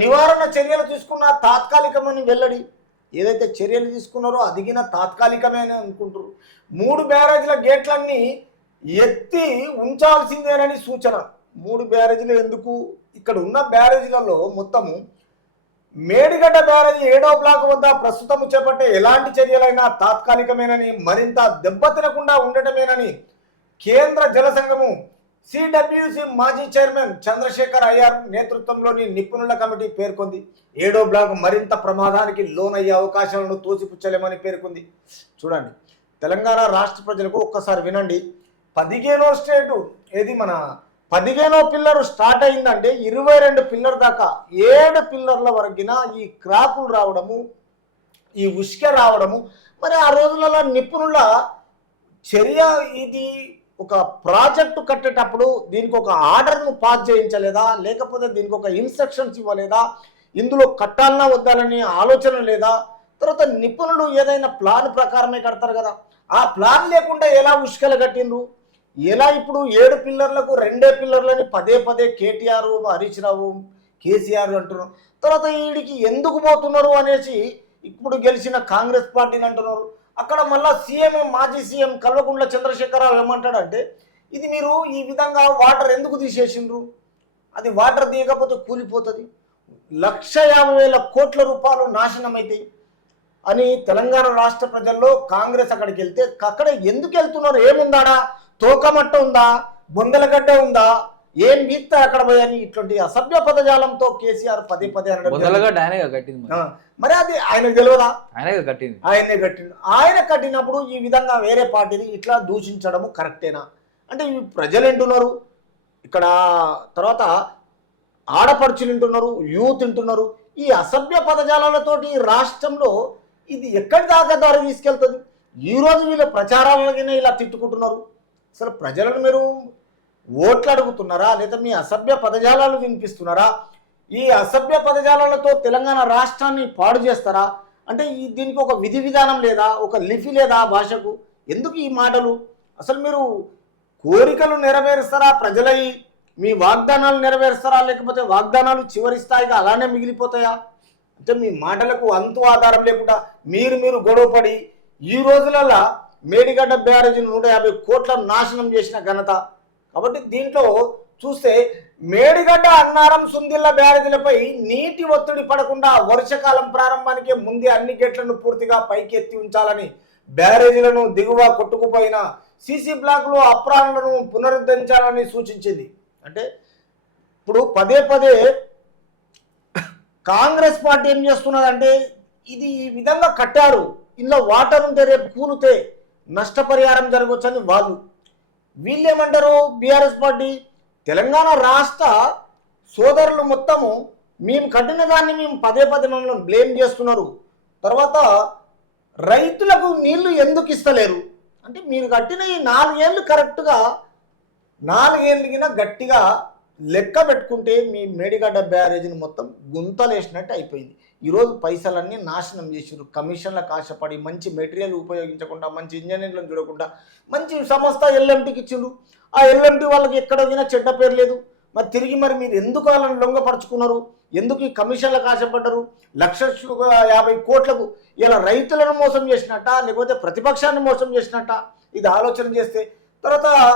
నివారణ చర్యలు తీసుకున్న తాత్కాలికమని వెల్లడి. ఏదైతే చర్యలు తీసుకున్నారో అదిగిన తాత్కాలికమే అని అనుకుంటారు. 3 బ్యారేజీల గేట్లన్నీ ఎత్తి ఉంచాల్సిందేనని సూచన. 3 బ్యారేజీలు ఎందుకు? ఇక్కడ ఉన్న బ్యారేజీలలో మొత్తము మేడిగడ్డ బ్యారేజీ 7వ బ్లాక్ వద్ద ప్రస్తుతం చేపట్టే ఎలాంటి చర్యలైనా తాత్కాలికమేనని, మరింత దెబ్బతినకుండా ఉండటమేనని కేంద్ర జల సంఘము సిడబ్ల్యూసి మాజీ చైర్మన్ చంద్రశేఖర్ అయ్యర్ నేతృత్వంలోని నిపుణుల కమిటీ పేర్కొంది. 7వ బ్లాక్ మరింత ప్రమాదానికి లోనయ్యే అవకాశాలను తోసిపుచ్చలేమని పేర్కొంది. చూడండి, తెలంగాణ రాష్ట్ర ప్రజలకు ఒక్కసారి వినండి. 15వ స్టేటు ఏది మన 15వ పిల్లర్ స్టార్ట్ అయిందంటే 22 పిల్లర్ దాకా 7 పిల్లర్ల వరకున ఈ క్రాకులు రావడము, ఈ ఉష్క రావడము, మరి ఆ రోజులలో నిపుణుల చర్య ఇది. ఒక ప్రాజెక్టు కట్టేటప్పుడు దీనికి ఒక ఆర్డర్ను పాస్ చేయించలేదా, లేకపోతే దీనికి ఒక ఇన్స్ట్రక్షన్స్ ఇవ్వలేదా, ఇందులో కట్టాలన్నా వద్దాలని ఆలోచన లేదా? తర్వాత నిపుణులు ఏదైనా ప్లాన్ ప్రకారమే కడతారు కదా, ఆ ప్లాన్ లేకుండా ఎలా ఉష్కలు కట్టిండ్రు? ఎలా ఇప్పుడు 7 పిల్లర్లకు 2 పిల్లర్లని పదే పదే కేటీఆర్, హరీష్ రావు, కేసీఆర్ అంటున్నారు. తర్వాత వీడికి ఎందుకు పోతున్నారు అనేసి ఇప్పుడు గెలిచిన కాంగ్రెస్ పార్టీని అంటున్నారు. అక్కడ మళ్ళీ సీఎం, మాజీ సీఎం కల్వకుంట్ల చంద్రశేఖరరావు ఏమంటాడంటే, ఇది మీరు ఈ విధంగా వాటర్ ఎందుకు తీసేసిండ్రు, అది వాటర్ తీయకపోతే కూలిపోతుంది, 1,50,000 కోట్ల రూపాయలు నాశనం అవుతాయి అని అని రాష్ట్ర ప్రజల్లో కాంగ్రెస్ అక్కడికి వెళ్తే, అక్కడ ఎందుకు వెళ్తున్నారు? ఏముందాడా? తోకమట్ట ఉందా, బొందలగడ్డ ఉందా, ఏం బీక్తా అక్కడ పోయని ఇట్లాంటి అసభ్య పదజాలంతో కేసీఆర్ పదే పదే అనడం. మరి అది ఆయనకు తెలియదా? ఆయనే కట్టిండు. ఆయన కట్టినప్పుడు ఈ విధంగా వేరే పార్టీని ఇట్లా దూషించడము కరెక్టేనా? అంటే ఈ ప్రజలు వింటున్నారు, ఇక్కడ తర్వాత ఆడపడుచులు వింటున్నారు, యూత్ వింటున్నారు. ఈ అసభ్య పదజాలతోటి రాష్ట్రంలో ఇది ఎక్కడి దాకా దారి తీసుకెళ్తుంది? ఈరోజు వీళ్ళ ప్రచారాలకి ఇలా తిట్టుకుంటున్నారు. అసలు ప్రజలను మీరు ఓట్లు అడుగుతున్నారా, లేదా మీ అసభ్య పదజాలాలు వినిపిస్తున్నారా? ఈ అసభ్య పదజాలాలతో తెలంగాణ రాష్ట్రాన్ని పాడు చేస్తారా? అంటే దీనికి ఒక విధి విధానం లేదా, ఒక లిపి లేదా భాషకు? ఎందుకు ఈ మాటలు? అసలు మీరు కోరికలు నెరవేరుస్తారా ప్రజలై? మీ వాగ్దానాలు నెరవేరుస్తారా, లేకపోతే వాగ్దానాలు చివరి స్థాయిగా అలానే మిగిలిపోతాయా? అంటే మీ మాటలకు అంతు ఆధారం లేకుండా మీరు గొడవపడి ఈ రోజులలో మేడిగడ్డ బ్యారేజీని 150 కోట్ల నాశనం చేసిన ఘనత. కాబట్టి దీంట్లో చూస్తే మేడిగడ్డ, అన్నారం, సుందిల్ల బ్యారేజీలపై నీటి ఒత్తిడి పడకుండా వర్షాకాలం ప్రారంభానికి ముందే అన్ని గేట్లను పూర్తిగా పైకెత్తి ఉంచాలని, బ్యారేజీలను దిగువ కొట్టుకుపోయిన సీసీ బ్లాక్లు, అప్రాణలను పునరుద్ధరించాలని సూచించింది. అంటే ఇప్పుడు పదే పదే కాంగ్రెస్ పార్టీ ఏం చేస్తున్నదంటే, ఇది ఈ విధంగా కట్టారు, ఇందులో వాటర్ ఉంటే రేపు కూలితే నష్టపరిహారం జరగవచ్చని వీళ్ళేమంటారు? బీఆర్ఎస్ పార్టీ తెలంగాణ రాష్ట్ర సోదరులు మొత్తము మేము కట్టిన దాన్ని మేము పదే పదే మమ్మల్ని బ్లేమ్ చేస్తున్నారు. తర్వాత రైతులకు నీళ్లు ఎందుకు ఇస్తలేరు అంటే, మీరు కట్టిన ఈ 4 ఏళ్ళు కరెక్ట్గా 4 ఏళ్ళకినా గట్టిగా లెక్క పెట్టుకుంటే మీ మేడిగడ్డ బ్యారేజీని మొత్తం గుంతలేసినట్టు అయిపోయింది. ఈరోజు పైసలన్నీ నాశనం చేసారు. కమిషన్లకు ఆశపడి మంచి మెటీరియల్ ఉపయోగించకుండా, మంచి ఇంజనీర్లను చూడకుండా మంచి సంస్థ ఎల్ఎంటీకి ఇచ్చిండ్రు. ఆ ఎల్ఎంటీ వాళ్ళకి ఎక్కడ పోయినా చెడ్డ పేరు లేదు. మరి తిరిగి మీరు ఎందుకు వాళ్ళని లొంగపరుచుకున్నారు? ఎందుకు ఈ కమిషన్లకు ఆశపడ్డారు? 1,50,000 కోట్లకు ఇలా రైతులను మోసం చేసినట్ట, లేకపోతే ప్రతిపక్షాన్ని మోసం చేసినట్ట? ఇది ఆలోచన చేస్తే తర్వాత